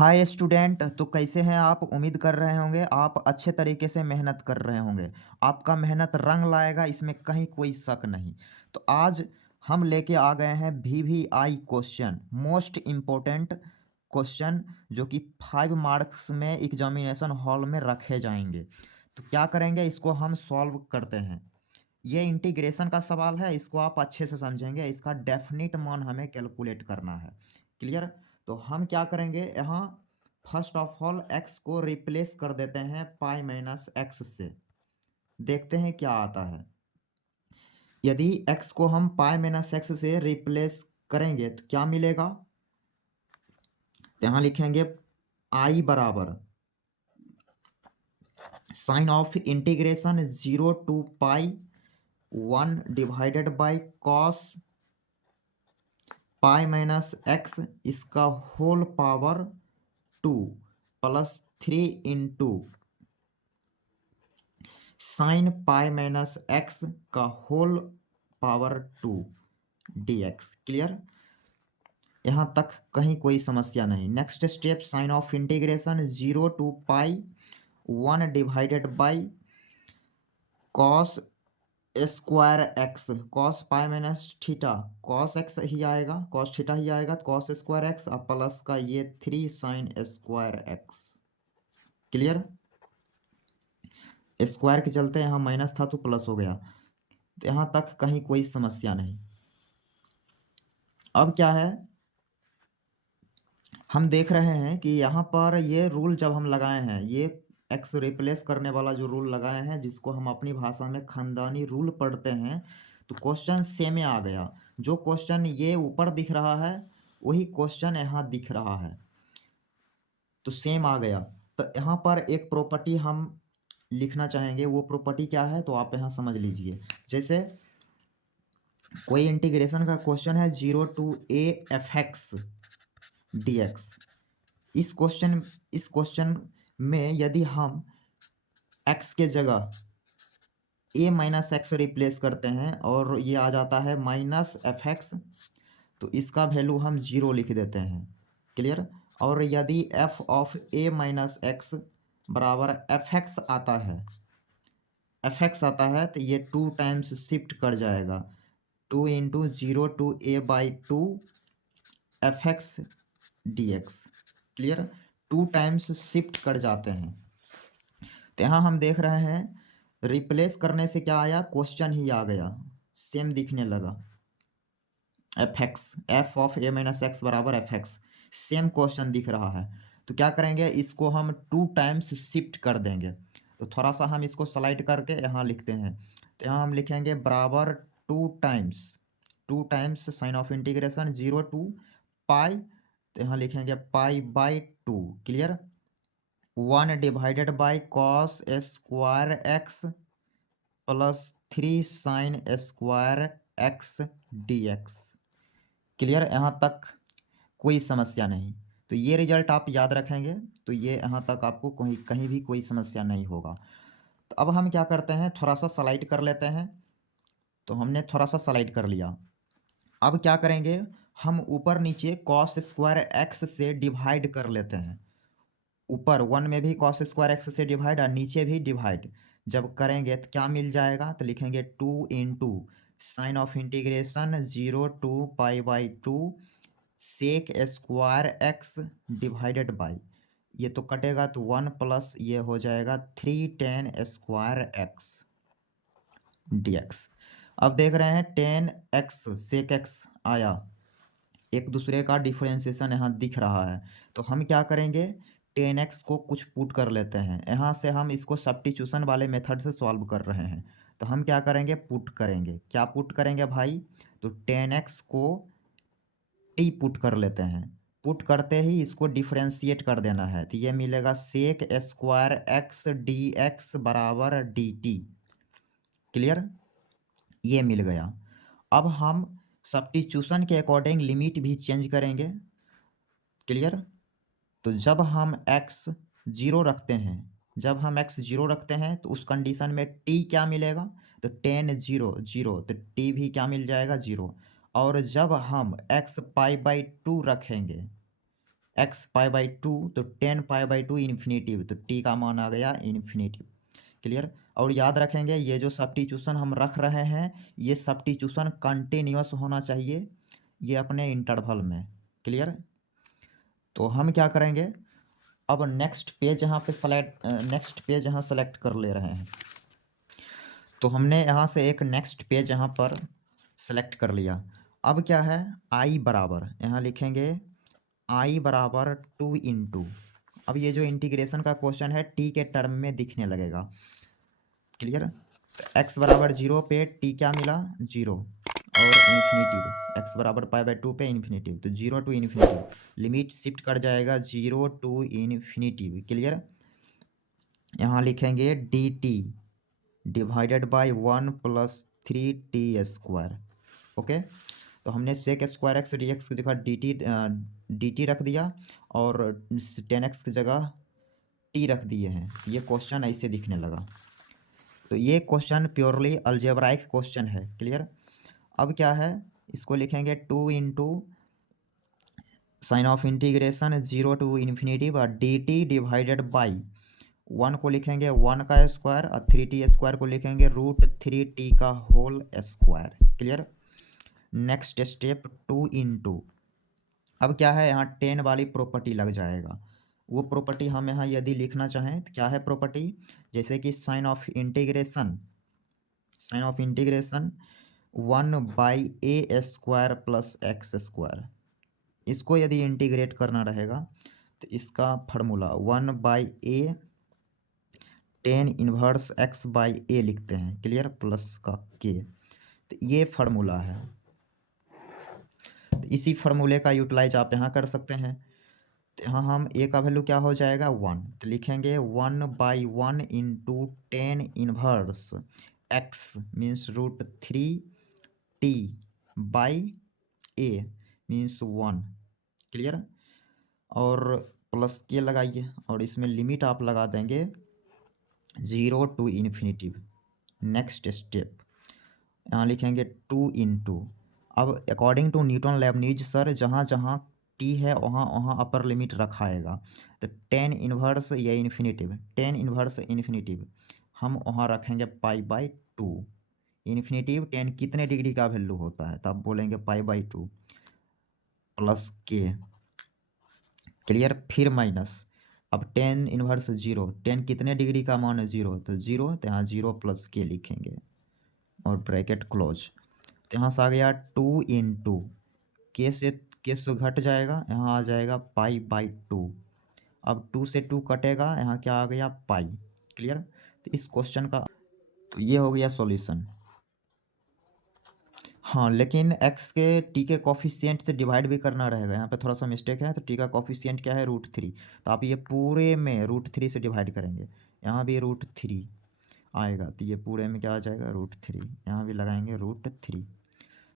Hi student. तो कैसे हैं आप? उम्मीद कर रहे होंगे आप अच्छे तरीके से मेहनत कर रहे होंगे। आपका मेहनत रंग लाएगा, इसमें कहीं कोई शक नहीं। तो आज हम लेके आ गए हैं VVI question, most important question, जो कि 5 मार्क्स में एग्जामिनेशन हॉल में रखे जाएंगे। तो क्या करेंगे, इसको हम सॉल्व करते हैं। ये इंटीग्रेशन का सवाल है, इसको आप अच्छे से समझेंगे। इसका डेफिनिट मान हमें कैलकुलेट करना है। क्लियर? तो हम क्या करेंगे, यहाँ फर्स्ट ऑफ ऑल एक्स को रिप्लेस कर देते हैं पाई माइनस एक्स से। देखते हैं क्या आता है। यदि एक्स को हम पाई माइनस एक्स से रिप्लेस करेंगे तो क्या मिलेगा। तो यहाँ लिखेंगे आई बराबर sign of integration 0 to pi 1 divided by cos pi minus x इसका whole power 2 plus 3 sine pi minus x का होल पावर 2 dx। क्लियर? यहाँ तक कहीं कोई समस्या नहीं। Next step, sign of integration 0 to pi 1 divided by cos square x, cos pi minus theta, cos x ही आएगा, cos theta ही आएगा, cos square x और प्लस का ये 3 sine square x. Clear? Square के चलते यहाँ माइनस था तो प्लस हो गया। तो यहाँ तक कहीं कोई समस्या नहीं। अब क्या है, हम देख रहे हैं कि यहाँ पर ये रूल जब हम लगाए हैं, ये एक्स रिप्लेस करने वाला जो रूल लगाए हैं, जिसको हम अपनी भाषा में खानदानी रूल पढ़ते हैं, तो क्वेश्चन सेम आ गया। जो क्वेश्चन ये ऊपर दिख रहा है वही क्वेश्चन यहाँ दिख रहा है, तो सेम आ गया। तो यहाँ पर एक प्रॉपर्टी हम लिखना चाहेंगे, वो प्रॉपर्टी क्या है तो आप यहाँ समझ लीजिए। जैसे कोई इंटीग्रेशन का क्वेश्चन है 0 to a f(x) dx। इस क्वेश्चन में यदि हम x के जगह a माइनस एक्स रिप्लेस करते हैं और ये आ जाता है माइनस एफ एक्स, तो इसका वैल्यू हम 0 लिख देते हैं। क्लियर? और यदि f of a minus x बराबर एफ एक्स आता है तो ये 2 टाइम्स शिफ्ट कर जाएगा, 2 into 0 to a/2 F x d x. Clear? 2 times shift कर जाते हैं। तो यहाँ हम देख रहे हैं रिप्लेस करने से क्या आया, क्वेश्चन ही आ गया, सेम दिखने लगा। F x, F of A minus x बराबर एफ एक्स, सेम क्वेश्चन दिख रहा है। तो क्या करेंगे, इसको हम 2 टाइम्स शिफ्ट कर देंगे। तो थोड़ा सा हम इसको स्लाइड करके यहाँ लिखते हैं। तो यहाँ हम लिखेंगे बराबर 2 times sine of integration 0 to pi, तो यहाँ लिखेंगे pi. Clear? 1 divided by cos square x plus 3 sine square x dx। Clear? यहाँ तक कोई समस्या नहीं। तो ये रिजल्ट आप याद रखेंगे, तो ये यहाँ तक आपको कहीं कहीं भी कोई समस्या नहीं होगा। तो अब हम क्या करते हैं, थोड़ा सा स्लाइड कर लेते हैं। तो हमने थोड़ा सा स्लाइड कर लिया। अब क्या करेंगे, हम ऊपर नीचे कॉस स्क्वायर एक्स से डिवाइड कर लेते हैं। ऊपर 1 में भी कॉस स्क्वायर एक्स से डिवाइड और नीचे भी डिवाइड जब करेंगे तो क्या मिल जाएगा, तो लिखेंगे 2 into sine of integration 0 to pi sec square x divided by, ये तो कटेगा तो 1 प्लस ये हो जाएगा 3 टेन स्क्वायर एक्स dx। अब देख रहे हैं 10x सेक एक्स आया, एक दूसरे का डिफरेंशिएशन यहाँ दिख रहा है। तो हम क्या करेंगे, 10x को कुछ पुट कर लेते हैं। यहाँ से हम इसको सब्स्टिट्यूशन वाले मेथड से सॉल्व कर रहे हैं। तो हम क्या करेंगे, पुट करेंगे। क्या पुट करेंगे भाई, तो 10x को t पुट कर लेते हैं। पुट करते ही इसको डिफरेंशिएट कर देना है, तो ये मिलेगा sec square x d x बराबर डी टी। क्लियर? ये मिल गया। अब हम सब्स्टिट्यूशन के अकॉर्डिंग लिमिट भी चेंज करेंगे। क्लियर? तो जब हम x 0 रखते हैं, तो उस कंडीशन में t क्या मिलेगा, तो 10 0 0, तो t भी क्या मिल जाएगा, 0। और जब हम x पाई/2 रखेंगे, एक्स पाई बाई टू, तो ten pi by two infinitive, तो टी का मान आ गया इन्फिनेटिव। क्लियर। और याद रखेंगे ये जो सब्स्टिट्यूशन हम रख रहे हैं, ये सब्स्टिट्यूशन कंटिन्यूअस होना चाहिए ये अपने इंटरवल में। क्लियर। तो हम क्या करेंगे, अब नेक्स्ट पेज यहाँ पे नेक्स्ट पेज यहाँ सेलेक्ट कर ले रहे हैं। तो हमने यहाँ से एक नेक्स्ट पेज यहाँ पर सेलेक्ट कर लिया। अब क्या है, आई बराबर यहाँ लिखेंगे आई बराबर 2 × अब ये जो इंटीग्रेशन का क्वेश्चन है टी के टर्म में दिखने लगेगा। क्लियर। तो एक्स बराबर 0 पे टी क्या मिला, 0, और इन्फिनेटिव एक्स बराबर पाई बाई 2 पे इन्फिनेटिव, तो 0 टू इन्फिनेटिव, लिमिट शिफ्ट कर जाएगा 0 टू इन्फिनेटिव। क्लियर। यहाँ लिखेंगे d t divided by 1 + 3t²। Okay. तो हमने sec square x d x की जगह डी टी रख दिया और 10x की जगह टी रख दिए हैं। ये क्वेश्चन ऐसे दिखने लगा। तो ये क्वेश्चन प्योरली अलजेब्राइक क्वेश्चन है। क्लियर। अब क्या है, इसको लिखेंगे 2 × sine of integration 0 to infinitive और डी टी डिवाइडेड बाई 1 को लिखेंगे 1 का स्क्वायर और 3t² को लिखेंगे √3t का whole square. Clear. Next step 2 × अब क्या है, यहाँ 10 वाली प्रॉपर्टी लग जाएगा। वो प्रॉपर्टी हम यहाँ यदि लिखना चाहें तो क्या है प्रॉपर्टी, जैसे कि sign of integration 1/a² + x², इसको यदि इंटीग्रेट करना रहेगा तो इसका formula 1/a tan inverse x/a लिखते हैं। क्लियर। प्लस का k, तो ये फार्मूला है। तो इसी फार्मूले का यूटिलाइज आप यहाँ कर सकते हैं। तो यहाँ हम a का वैल्यू क्या हो जाएगा 1, तो लिखेंगे 1/1 × tan inverse x means √3t/a means 1। Clear. और प्लस के लगाइए और इसमें लिमिट आप लगा देंगे 0 टू इन्फिनेटिव। नेक्स्ट स्टेप यहाँ लिखेंगे 2 × अब according to Newton Leibniz sir जहाँ जहाँ टी है वहाँ वहाँ अपर लिमिट रखाएगा। तो tan इनवर्स या इन्फिनेटिव, tan इनवर्स इन्फिनेटिव हम वहाँ रखेंगे π/2। इन्फिनेटिव 10 कितने डिग्री का वैल्यू होता है, तो आप बोलेंगे π/2 प्लस के। क्लियर। फिर माइनस, अब tan इनवर्स 0, 10 कितने डिग्री का मान है 0, तो 0, तो यहाँ 0 प्लस के लिखेंगे और ब्रैकेट क्लोज। तो यहाँ से आ गया 2 × के से घट जाएगा, यहाँ आ जाएगा π/2। अब 2 से 2 कटेगा, यहाँ क्या आ गया पाई। क्लियर। तो इस क्वेश्चन का तो ये हो गया सॉल्यूशन। हाँ, लेकिन x के t के कॉफिशिएंट से डिवाइड भी करना रहेगा। यहाँ पे थोड़ा सा मिस्टेक है, तो t का कॉफिशिएंट क्या है √3, तो आप ये पूरे में √3 से डिवाइड करेंगे। यहाँ भी √3 आएगा, तो ये पूरे में क्या आ जाएगा √3, यहाँ भी लगाएंगे √3।